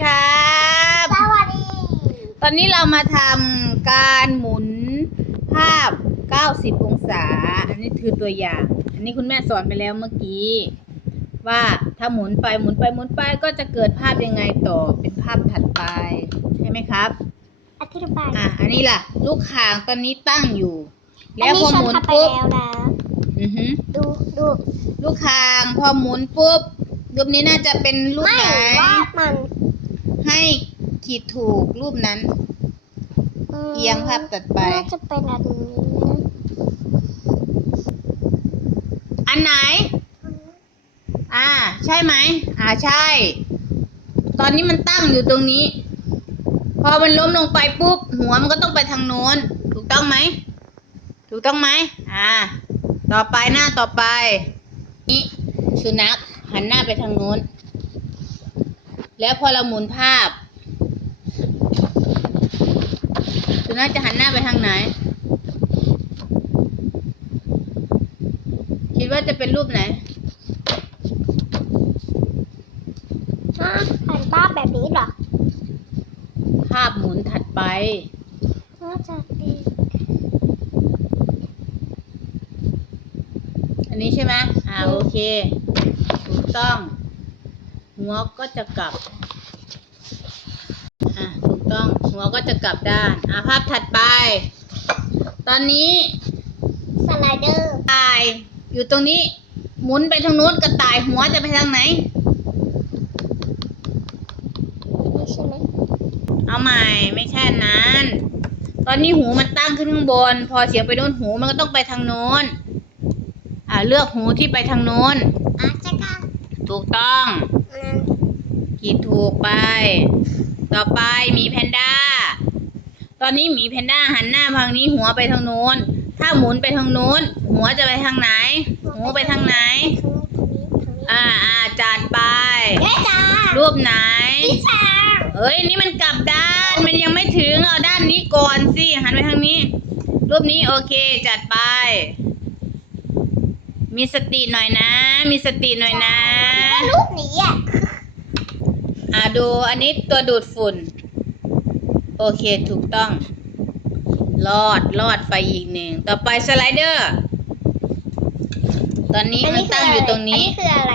ครับสวัสดี ตอนนี้เรามาทำการหมุนภาพ 90 องศา อันนี้คือตัวอย่าง อันนี้คุณแม่สอนไปแล้วเมื่อกี้ ว่าถ้าหมุนไปหมุนไปหมุนไปก็จะเกิดภาพยังไงต่อเป็นภาพถัดไป ใช่ไหมครับอธิบายอะอันนี้ล่ะ ลูกคางตอนนี้ตั้งอยู่อัแล้วพอฉัหมุนทำไปปุ๊บแล้วนะอือหือดูดูลูกคางพอหมุนปุ๊บรูปนี้น่าจะเป็นรูปไม่ไหนว่ามัน ให้ขีดถูกรูปนั้นมเอียงภาพตัดไป น่าจะเป็นอันนี้นะอันไหน อ่า ใช่ไหม อ่าใช่ ตอนนี้มันตั้งอยู่ตรงนี้ พอมันล้มลงไปปุ๊บ หัวมันก็ต้องไปทางโน้น ถูกต้องไหม ถูกต้องไหม อ่า ต่อไปหน้าต่อไป นี่สุนัขหันหน้าไปทางโน้น แล้วพอเราหมุนภาพสุนัขจะหันหน้าไปทางไหน คิดว่าจะเป็นรูปไหนฮะหันป้าแบบนี้เหรอ ภาพหมุนถัดไปน่าจะดีอันนี้ใช่ไหมอ่าโอเค ถูกต้อง หัวก็จะกลับ อ่าถูกต้อง หัวก็จะกลับด้าน อ่าภาพถัดไป ตอนนี้สไลเดอร์ตาย อยู่ตรงนี้ หมุนไปทางนู้นกระต่ายหัวจะไปทางไหน นี่ใช่ไหมเอาใหม่ ไม่ใช่อันนั้น ตอนนี้หูมันตั้งขึ้นข้างบน พอเสียงไปโดนหูมันก็ต้องไปทางโน้น อ่าเลือกหูที่ไปทางโน้นอาจจะกันถูกต้องมัน ขีดถูกไป ต่อไปหมีแพนด้า ตอนนี้หมีแพนด้าหันหน้าทางนี้หัวไปทางโน้น ถ้าหมุนไปทางโน้น หัวจะไปทางไหน หัวไปทางไหนทางนี้ทางนี้ทางนี้อ่าอ่าจัดไปแม่จ้ารูปไหนพี่ช้างเอ้ยนี่มันกลับด้าน มันยังไม่ถึง เอาด้านนี้ก่อนสิ หันไปทางนี้ รูปนี้โอเค จัดไป มีสติหน่อยนะ มีสติหน่อยนะว่ารูปนี้อะอ่าดูอันนี้ตัวดูดฝุ่น โอเคถูกต้อง รอดรอดไปอีกหนึ่ง ต่อไปสไลเดอร์ ตอนนี้มันตั้งอยู่ตรงนี้ อันนี้คืออะไร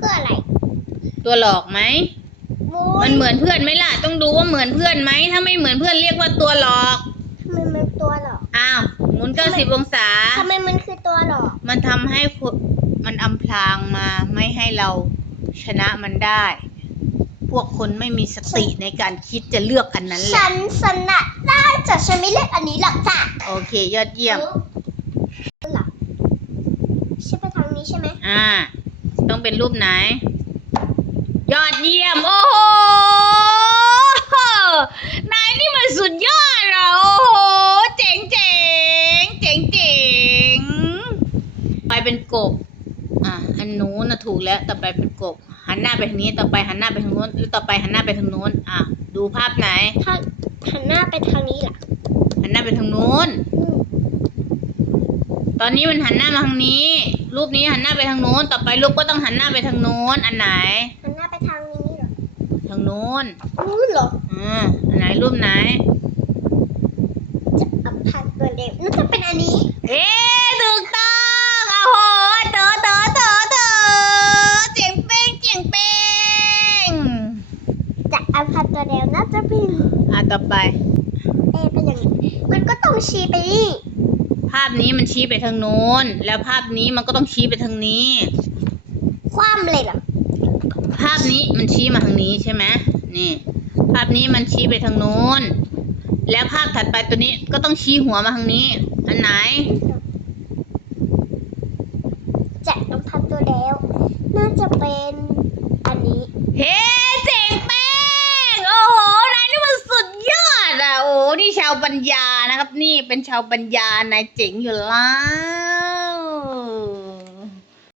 คืออะไร ตัวหลอกไหมมันเหมือนเพื่อนไหมล่ะ ต้องดูว่าเหมือนเพื่อนไหม ถ้าไม่เหมือนเพื่อนเรียกว่าตัวหลอกทำไมมันตัวหรอกอ้าว หมุนเก้าสิบองศา ทำไมมันคือตัวหรอกมันทำให้คนมันอำพรางมาไม่ให้เราชนะมันได้ พวกคนไม่มีสติในการคิดจะเลือกอันนั้นแหฉัละนสนะได้แต่ฉันไม่เลือกอันนี้หรอกจ้ะโอเค ยอดเยี่ยม หรอใช่ไปทางนี้ใช่ไหมอ่า ต้องเป็นรูปไหน ยอดเยี่ยม โอ้โห นายนี่มันสุดยอดอะโอ้โห เจ๋งเจ๋งเจ๋งเจ๋งไป เป็นกบ อะอันนู้นนะถูกแล้ว ต่อไปเป็นกบ หันหน้าไปทางนี้ ต่อไปหันหน้าไปทางนู้น แล้วต่อไปหันหน้าไปทางนู้น อะดูภาพไหน ถ้าหันหน้าไปทางนี้ล่ะหันหน้าไปทางนู้น อืมตอนนี้มันหันหน้ามาทางนี้ รูปนี้หันหน้าไปทางโน้น ต่อไปรูปก็ต้องหันหน้าไปทางโน้น อันไหน หันหน้าไปทางนี้เหรอทางโน้น นู้นเหรออืมอันไหนรูปไหน จะเอาพันตัวเด็กน่าจะเป็นอันนี้ เอ๊ะถูกต้องโอ้โหเต๋อเต๋อเต๋อเต๋อเจียงเป้งเจียงเป้ง จะเอาพันตัวเดียวน่าจะเป็น อะ ต่อไป เอะเป็นอย่างนี้มันก็ต้องชี้ไปนี่ภาพนี้มันชี้ไปทางโน้น แล้วภาพนี้มันก็ต้องชี้ไปทางนี้ คว่ำเลยเหรอ ภาพนี้มันชี้มาทางนี้ใช่ไหมนี่ ภาพนี้มันชี้ไปทางโน้น แล้วภาพถัดไปตัวนี้ก็ต้องชี้หัวมาทางนี้ อันไหน จะเอาพันตัวเดียวน่าจะเป็นอันนี้ เฮ้เจ๋งแป้ง โอ้โห นายนี่มันสุดยอดอะ โอ้โหนี่ชาวปัญญานะครับ นี่เป็นชาวปัญญานายเจ๋งอยู่แล้ว